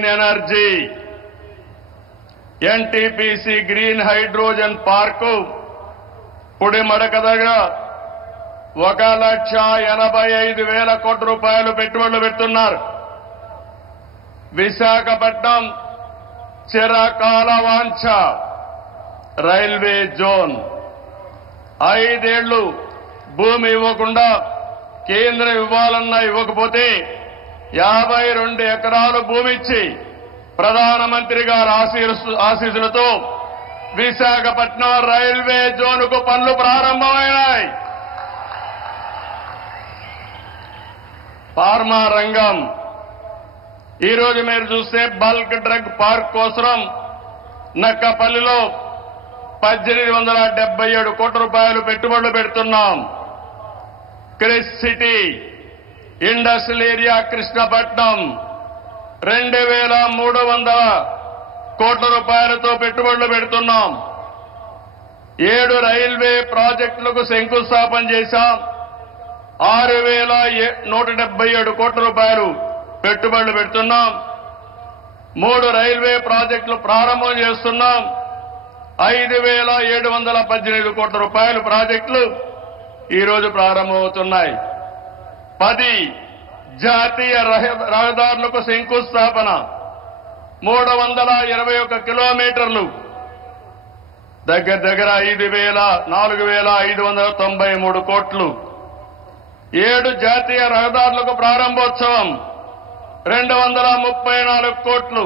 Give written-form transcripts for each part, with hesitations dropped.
Green energy, NTPC green hydrogen park Pudimadaka దగ్గర 1,85,000 కోట్ల రూపాయలు పెట్టుబడులు పెడుతున్నారు. విశాఖపట్నం చిరకాల వాంఛ రైల్వే జోన్ 5 ఏళ్లు భూమి ఇవ్వకుండా కేంద్రం ఇవ్వాలన్నా ఇవ్వకపోతే 52 ఎకరాలు భూమి ఇచ్చి ప్రధానమంత్రి గారి ఆశీస్సులతో విశాఖపట్నం రైల్వే జోన్కు పనులు ప్రారంభమైనాయి. ఫార్మా రంగం ఈరోజు మీరు చూస్తే బల్క్ డ్రగ్ పార్క్ కోసం నక్కపల్లిలో 1,877 కోట్ల రూపాయలు పెట్టుబడులు పెడుతున్నాం. Chris city industrial area Krishnapatnam 2,300 కోట్ల రూపాయలతో పెట్టుబడులు పెడుతున్నాం. 7 రైల్వే ప్రాజెక్టులకు శంకుస్థాపన చేశాం. 6,177 కోట్ల రూపాయలు పెట్టుబడులు పెడుతున్నాం. 3 రైల్వే ప్రాజెక్టులు ప్రారంభం చేస్తున్నాం. 5,718 కోట్ల రూపాయల ప్రాజెక్టులు ఈరోజు ప్రారంభమవుతున్నాయి. 10 జాతీయ రహదారులకు శంకుస్థాపన, 321 కిలోమీటర్లు, దగ్గర 4,593 కోట్లు. 7 జాతీయ రహదారులకు ప్రారంభోత్సవం, 234 కోట్లు,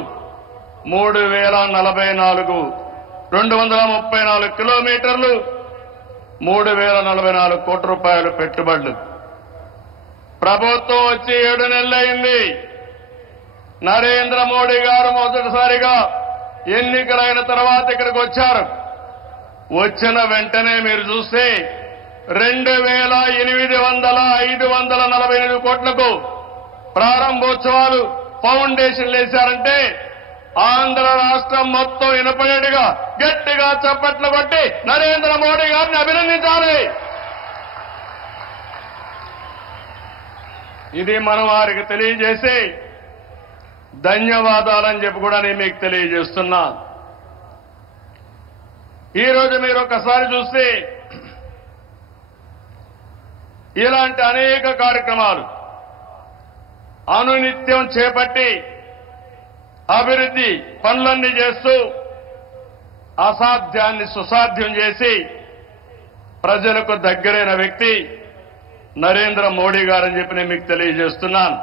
234 కిలోమీటర్లు, 3,044 కోట్ల రూపాయలు పెట్టుబడులు. ప్రభుత్వం వచ్చి 7 నెలలైంది. నరేంద్ర మోడీ గారు మొదటిసారిగా ఎన్నికలైన తర్వాత ఇక్కడికి వచ్చారు. వచ్చిన వెంటనే మీరు చూస్తే 2,548 కోట్లకు ప్రారంభోత్సవాలు ఫౌండేషన్లు వేశారంటే ఆంధ్ర రాష్ట్రం మొత్తం ఇనపడేట్టుగా గట్టిగా చప్పట్లు కొట్టి నరేంద్ర మోడీ గారిని అభినందించాలి. ఇది మనం వారికి తెలియజేసి ధన్యవాదాలని చెప్పి కూడా నేను మీకు తెలియజేస్తున్నా. ఈరోజు మీరు ఒకసారి చూస్తే ఇలాంటి అనేక కార్యక్రమాలు అనునిత్యం చేపట్టి అభివృద్ధి పనులన్నీ చేస్తూ అసాధ్యాన్ని సుసాధ్యం చేసి ప్రజలకు దగ్గరైన వ్యక్తి నరేంద్ర మోడీ గారని చెప్పి నేను మీకు తెలియజేస్తున్నాను.